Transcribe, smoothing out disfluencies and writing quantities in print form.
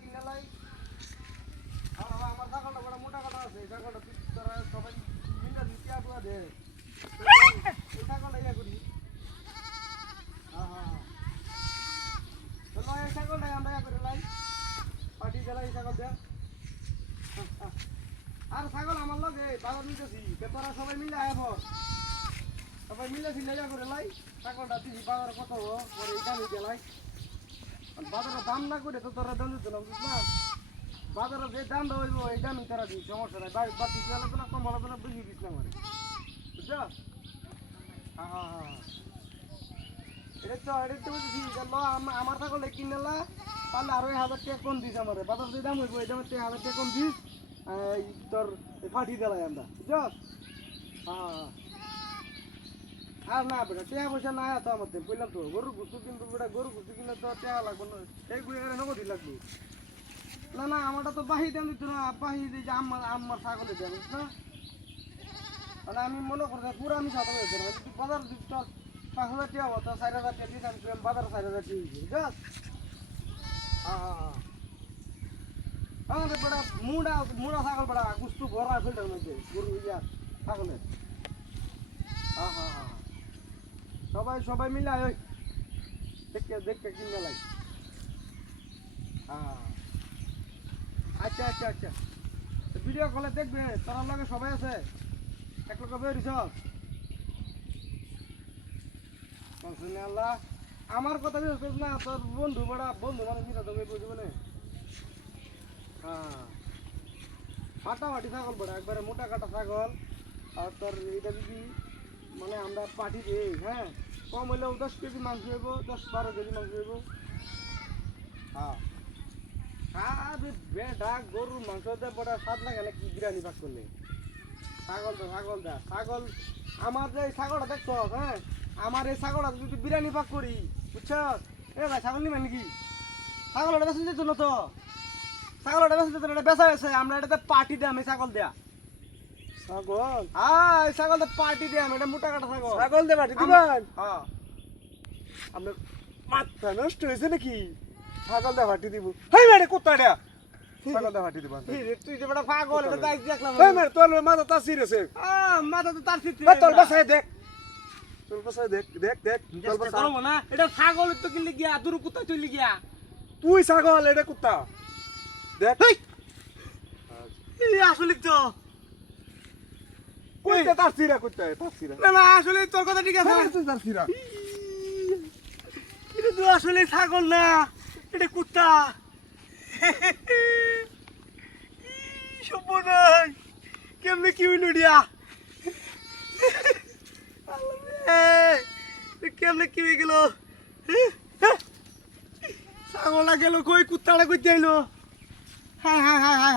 কিনালাই আর আমার ছাগলটা বড় মোটা কথা আছে ছাগলটা তোরা সবাই মিলে দিতে আগুয়া দে এই ছাগলটা ইয়া করি হ্যাঁ হ্যাঁ চলো এই ছাগলটা আমরা ইয়া করে লাই পার্টি দিলাই ছাগল দে আর ছাগল আমার লগে বাজার নিতেছি তোরা সবাই মিলে আয় পর সবাই মিলে ইয়া করে লাই ছাগলটা দিছি বাজারে কত পরে এটা নিয়ে গেলাই বাজারে দাম না করে তো তোরা দাম দিতে না বুঝলা বাজারে যে দাম হইব এই দামই তারা দিই সমস্যা নাই বাড়তি চালাতো না কম হলো না বুঝিয়ে দিস না মানে বুঝছো হ্যাঁ হ্যাঁ হ্যাঁ এটা তো বুঝছি আমার ছাগল কিনলা পারলে আরো 1000 টাকা কম দিস আমার বাজার যে দাম হইব এই দামে 1000 টাকা কম দিস তোর ফাটি দিলাই আমরা বুঝছো হ্যাঁ আর না বেটা টাকা পয়সা না তো আমাদের বললাম তো গরুর গুস্তু কিন্তু বেটা গরুর গুস্তু কিনলে তো টাকা লাগবে না এই গুড়ি নগদই লাগবে না না আমারটা তো বাহি দাম দিত না বাহি দিয়ে যে আমার ছাগলের দাম না মানে আমি মনে করছি পুরো আমি সাথে হয়েছে না যদি বাজার যদি তোর 5000 টাকা হতো 4000 টাকা দিতাম বাজার 4000 টাকা বুঝছ হ্যাঁ হ্যাঁ আমাদের বেটা মুড়া ছাগল বেটা গুস্তু ভরা ফিল্টার মধ্যে গরু ইয়া ছাগলের হ্যাঁ হ্যাঁ হ্যাঁ সবাই মিলে আয় দেখতে কিনে লাই হ্যাঁ আচ্ছা আচ্ছা আচ্ছা ভিডিও কলে দেখবে তার লগে সবাই আছে এক লোক বেরিয়েছ আল্লাহ আমার কথা বিশ্বাস না তোর বন্ধু বড়া বন্ধু মানে মিটা তুমি বুঝবে না হ্যাঁ ফাটাফাটি ছাগল বড়া একবারে মোটা কাটা ছাগল আর তোর এটা যদি মানে আমরা পাঠি দিই হ্যাঁ কম হইলেও 10 কেজি মাংস হইব 10-12 কেজি মাংস হইব হ্যাঁ আরে বেটা গরুর মাংস দিয়ে বড় স্বাদ লাগে না কি বিরিয়ানি ভাগ করলে ছাগল দা ছাগল আমার যে ছাগলটা দেখছো হ্যাঁ আমার এই ছাগলটা যদি বিরিয়ানি ভাগ করি বুঝছো এ ভাই ছাগল নিবেন নাকি ছাগলটা বেশি দিত না তো ছাগলটা বেশি দিত না এটা বেচা হয়েছে আমরা এটাতে পার্টি দিই আমি ছাগল দেয়া ছাগল হ্যাঁ এই ছাগলটা পার্টি দিই আমি এটা মোটা কাটা ছাগল দিয়ে পার্টি দিবেন হ্যাঁ আমরা মাথা নষ্ট হয়েছে নাকি ছাগল দা ফাটি দিব হেই মেরে কুত্তাটা ছাগল দা ফাটি দিব তুই যে বড় পাগল এটা দাইছ দেখলাম হেই মেরে তোর মাথা তাসির আছে মাথা তো তাসির তোর বসায় দেখ তোর বসায় দেখ তোর বসায় করব না এটা ছাগল তো কিনলে গিয়া দুরু কুত্তা চলে গিয়া তুই ছাগল এটা কুত্তা দেখ এই আসলে তো কুত্তা তাসিরা কুত্তা তাসিরা না না আসলে তোর কথা ঠিক আছে তুই তাসিরা এটা তো আসলে ছাগল না এটা কুত্তা সর্বনাশ কেমনে কি হইল দিয়া কেমনে কি হয়ে গেল ছাগলটা গেল কই কুত্তাটা কই যাইলো হ্যাঁ হ্যাঁ হ্যাঁ হ্যাঁ